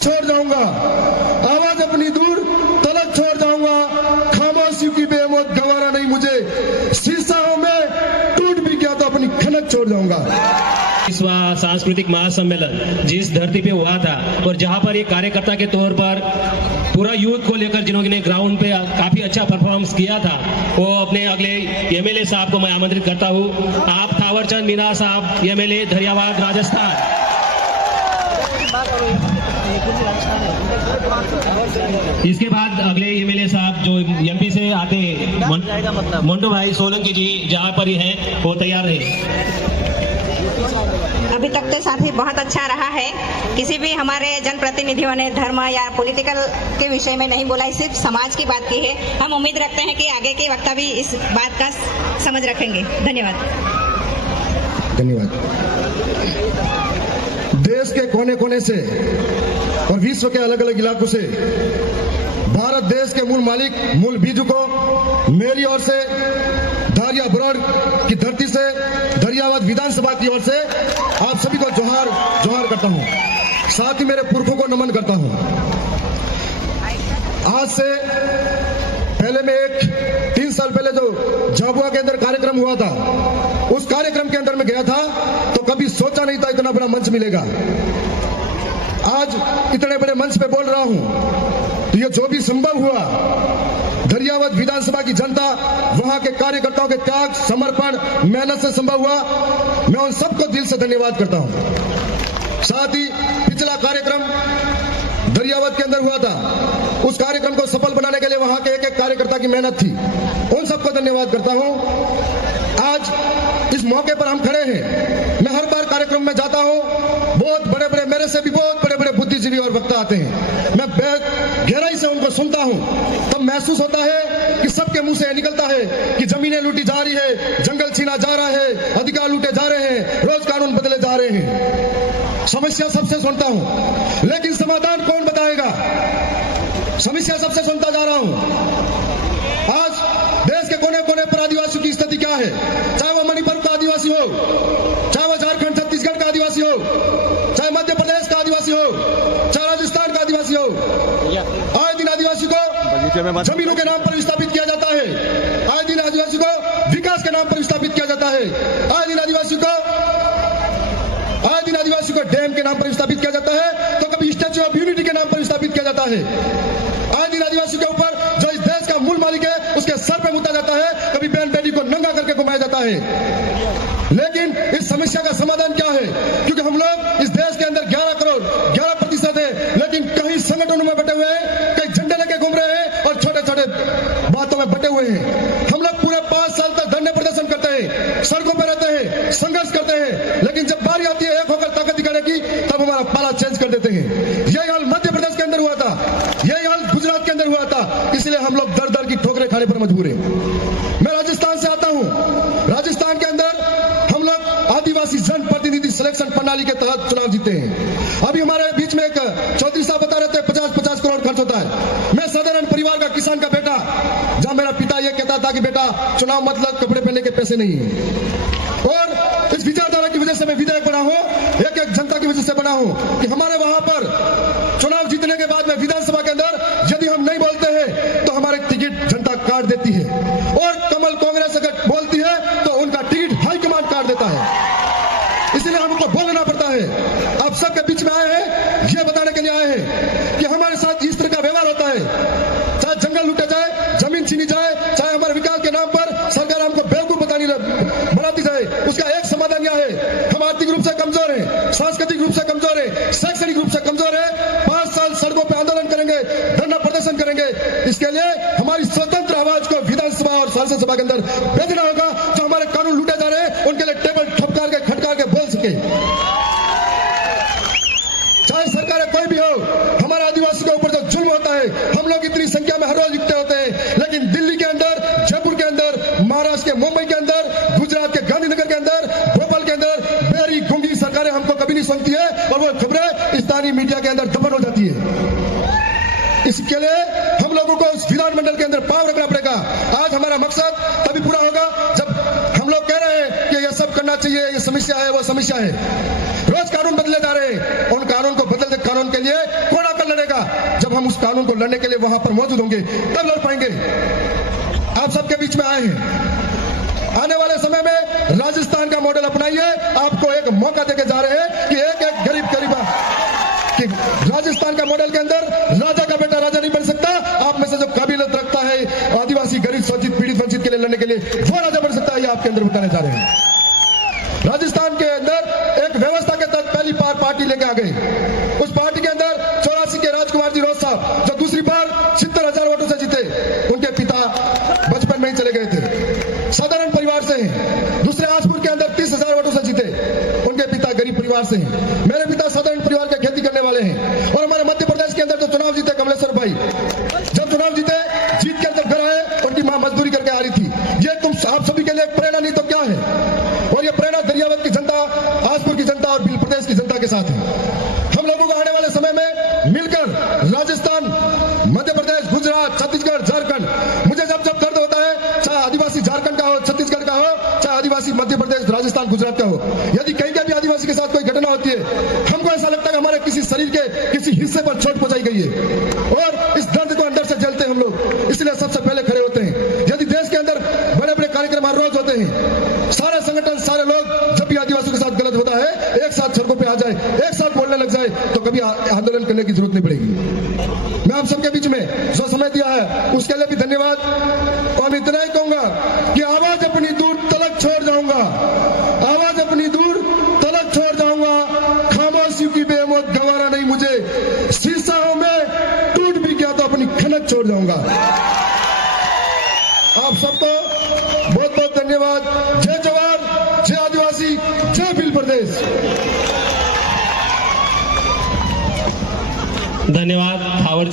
छोड़ जाऊंगा, आवाज अपनी दूर तलक छोड़ जाऊंगा, खामोशियों की बेमौत गवारा नहीं मुझे, शीशा में टूट भी गया तो अपनी खनक छोड़ जाऊंगा। सांस्कृतिक महासम्मेलन जिस धरती पे हुआ था और जहां पर एक कार्यकर्ता के तौर पर पूरा यूथ को लेकर जिन्होंने ग्राउंड पे काफी अच्छा परफॉर्मेंस किया था, वो अपने अगले एमएलए साहब को मैं आमंत्रित करता हूं। आप थावरचंद मीना साहब, एमएलए धरियावाद, राजस्थान। इसके बाद अगले एमएलए साहब जो एमपी से आते हैं, मंटू भाई सोलंकी जी जहां पर ही हैं वो तैयार है। अभी तक तो साथी बहुत अच्छा रहा है। किसी भी हमारे जनप्रतिनिधियों ने धर्म या पॉलिटिकल के विषय में नहीं बोला, सिर्फ समाज की बात की है। हम उम्मीद रखते हैं कि आगे के वक्ता भी इस बात का समझ रखेंगे। धन्यवाद। धन्यवाद। देश के कोने कोने से और विश्व के अलग अलग इलाकों से भारत देश के मूल मालिक, मूल बीजू को मेरी ओर से, धारिया बुराड़ की धरती से, धरियावाद विधानसभा की ओर से आप सभी को जोहार जोहार करता हूं। साथ ही मेरे पुरखों को नमन करता हूं। आज से पहले मैं 3 साल पहले जो झाबुआ के अंदर कार्यक्रम हुआ था, उस कार्यक्रम के अंदर मैं गया था तो कभी सोचा नहीं था इतना बड़ा मंच मिलेगा। आज इतने बड़े मंच पे बोल रहा हूं तो ये जो भी संभव हुआ, धरियावाद विधानसभा की जनता, वहां के कार्यकर्ताओं के त्याग, समर्पण, मेहनत से संभव हुआ। मैं उन सबको दिल से धन्यवाद करता हूं। साथ ही पिछला कार्यक्रम धरियावाद के अंदर हुआ था, उस कार्यक्रम को सफल बनाने के लिए वहां के एक एक कार्यकर्ता की मेहनत थी। उन सबको धन्यवाद करता हूं। आज इस मौके पर हम खड़े हैं। मैं हर बार कार्यक्रम में जाता हूं, बहुत बड़े बड़े, मेरे से भी बहुत बड़े बड़े बुद्धिजीवी और वक्ता आते हैं। मैं गहराई से उनको सुनता हूं, तब महसूस होता है कि सबके मुंह से निकलता है कि जमीनें लूटी जा रही है, जंगल छीना जा रहा है, अधिकार लूटे जा रहे हैं, रोज कानून बदले जा रहे हैं। समस्या सबसे सुनता हूं, लेकिन समाधान कौन बताएगा? समस्या सबसे सुनता जा रहा हूं। आज देश के कोने कोने पर आदिवासियों की स्थिति क्या है, चाहे वो मणिपुर का आदिवासी हो, चाहे वो झारखंड छत्तीसगढ़ का आदिवासी हो, चाहे मध्य प्रदेश का आदिवासी हो, चाहे राजस्थान का आदिवासी हो। आए दिन आदिवासी को जमीनों के नाम पर विस्थापित किया जाता है। आए दिन आदिवासी को विकास के नाम पर विस्थापित किया जाता है। आए दिन आदिवासी को डैम के नाम पर विस्थापित किया जाता है, तो कभी स्टैच्यू ऑफ यूनिटी के नाम पर विस्थापित किया जाता है। आए दिन आदिवासी के ऊपर जो इस देश का मूल मालिक है उसके सर पे मुद्दा जाता है, कभी बहन बेटी को नंगा करके घुमाया जाता है। लेकिन इस समस्या का समाधान क्या है? क्योंकि हम लोग इस देश के अंदर 11 करोड़ 11% है, लेकिन कहीं संगठनों में बटे हुए हैं, कहीं झंडे लेके घूम रहे हैं और छोटे छोटे बातों में बटे हुए हैं। हम लोग पूरे 5 साल तक धरने प्रदर्शन करते हैं, सड़कों पर रहते हैं, संघर्ष करते हैं, लेकिन जब बारी आती है एक होकर ताकत दिखाने की, तब हमारा पाला चेंज कर देते हैं। यही हाल मध्य प्रदेश के अंदर हुआ था, यही हाल गुजरात के अंदर हुआ था। इसलिए हम लोग दर दर की ठोकरें खाने पर मजबूर हैं। मैं राजस्थान से आता हूं। राजस्थान के अंदर हम लोग आदिवासी जनप्रतिनिधि सिलेक्शन प्रणाली के तहत चुनाव जीते हैं। अभी हमारे बीच में एक चौधरी साहब बता रहे थे 50-50 करोड़ खर्च होता है। मैं साधारण परिवार का किसान का बेटा, जहां मेरा पिता यह कहता था कि बेटा चुनाव मतलब कपड़े पहनने के पैसे नहीं है। और इस विचारधारा की वजह से मैं विधायक बना हूं, एक एक जनता की वजह से बना हूं कि हमारे वहां पर चुनाव जीतने के बाद में विधानसभा के अंदर यदि हम नहीं बोलते हैं तो हमारे टिकट जनता काट देती है, और कमल कांग्रेस अगर बोलती है तो उनका टिकट हाईकमान काट देता है। इसलिए हमको बोलना पड़ता है। आप सबके बीच में आए हैं, ये बताने के लिए आए हैं कि हमारे साथ इस तरह का व्यवहार होता है। चाहे जंगल लूटे जाए, जमीन छीनी जाए, चाहे हमारे विकास के नाम पर सरकार हमको बेवकूफ बनाती जाए, उसका एक समाधान यह है, हम आर्थिक रूप से कमजोर हैं, सांस्कृतिक रूप से कमजोर है, शैक्षणिक रूप से कमजोर है। 5 साल सड़कों पर आंदोलन करेंगे, धरना प्रदर्शन करेंगे। इसके लिए हमारी स्वतंत्र आवाज को विधानसभा और संसद सभा के अंदर भेजना होगा। जो हमारे कानून लूटे जा रहे हैं उनके लिए टेबल ठपकार के खटकार के बोल सके। चाहे सरकार कोई भी हो, हमारे आदिवासी के ऊपर जो जुल्म होता है, हम लोग इतनी संख्या में हर रोज लिखते होते हैं, लेकिन दिल्ली के अंदर, जयपुर के अंदर, महाराष्ट्र के मुंबई के अंदर, गुजरात के गांधीनगर के अंदर, भोपाल के अंदर बेरी गूंगी सरकारें हमको कभी नहीं सुनती है, और वो खबरें स्थानीय मीडिया के अंदर दफन हो जाती है। इसके लिए हम लोगों को उस विधानमंडल के अंदर पावर रखना पड़ेगा। आज हमारा मकसद तभी पूरा होगा जब हम लोग कह रहे हैं कि ये सब करना चाहिए, ये समस्या है, वो समस्या है। रोज कानून बदले जा रहे हैं, उन कानून को बदलते कानून के लिए कोड़ा जब हम उस कानून को लड़ने के लिए वहां पर मौजूद होंगे तब लड़ पाएंगे। आप सबके बीच में आए हैं, आने वाले समय में राजस्थान का मॉडल अपनाइए। आपको एक मौका देके जा रहे हैं कि एक एक गरीब कि राजस्थान का मॉडल के अंदर राजा का बेटा राजा नहीं बन सकता। आप में से जो काबिलियत रखता है आदिवासी गरीब शोषित पीड़ित वंचित के लिए लड़ने के लिए, वो राजा बन सकता है। ये आपके अंदर बताने जा रहे हैं। राजस्थान के अंदर एक व्यवस्था के तहत पहली बार पार्टी लेके आ गई। उस पार्टी के अंदर 84 के राजकुमार जी रोज साहब जो दूसरी बार 70,000 वोटों से जीते, उनके पिता बचपन में ही चले गए थे, साधारण परिवार से हैं। दूसरे आजपुर के अंदर 30,000 वोटों से जीते, उनके पिता गरीब परिवार से हैं। मेरे पिता साधारण परिवार के खेती करने वाले हैं। और हमारे मध्य प्रदेश के अंदर जो चुनाव जीते कमलेश्वर भाई, जब चुनाव जीते, जीत कर जब घर आए, उनकी मां मजदूरी करके आ रही थी। ये तुम आप सभी के लिए एक प्रेरणा नहीं तो क्या है। और ये प्रेरणा दरियावत की जनता, आजपुर की जनता और भील प्रदेश की जनता के साथ है। हम लोगों को आने वाले समय में मिलकर राजस्थान, मध्य प्रदेश, गुजरात, छत्तीसगढ़, झारखंड, मुझे जब जब दर्द होता है, चाहे आदिवासी झारखंड का हो, छत्तीसगढ़ का हो, चाहे आदिवासी मध्य प्रदेश, राजस्थान, गुजरात का हो, यदि कहीं का भी आदिवासी के साथ कोई घटना होती है, हमको ऐसा लगता है हमारे किसी शरीर के किसी हिस्से पर चोट पहुंचाई गई है और इस दर्द को अंदर से झेलते हैं हम लोग, इसलिए सबसे पहले खड़े होते हैं। यदि देश के अंदर बड़े बड़े कार्यक्रम हर रोज होते हैं, सारे संगठन, सारे लोग जब भी आदिवासियों के साथ गलत होता है, एक साथ सड़कों पे आ जाए, एक साथ बोलने लग जाए, तो कभी आंदोलन करने की जरूरत नहीं पड़ेगी। मैं आप सबके बीच में जो समय दिया है उसके लिए भी धन्यवाद। और मैं इतना ही कहूंगा कि आवाज अपनी दूर तलक छोड़ जाऊंगा, आवाज अपनी दूर तलक छोड़ जाऊंगा। खामोशियों की बेमौत गंवारा नहीं मुझे, शीशा हूं मैं, टूट भी गया तो अपनी खनक छोड़ जाऊंगा। आप सबको बहुत बहुत धन्यवाद। जय जवान, जय आदिवासी, जय भील प्रदेश। धन्यवाद थावर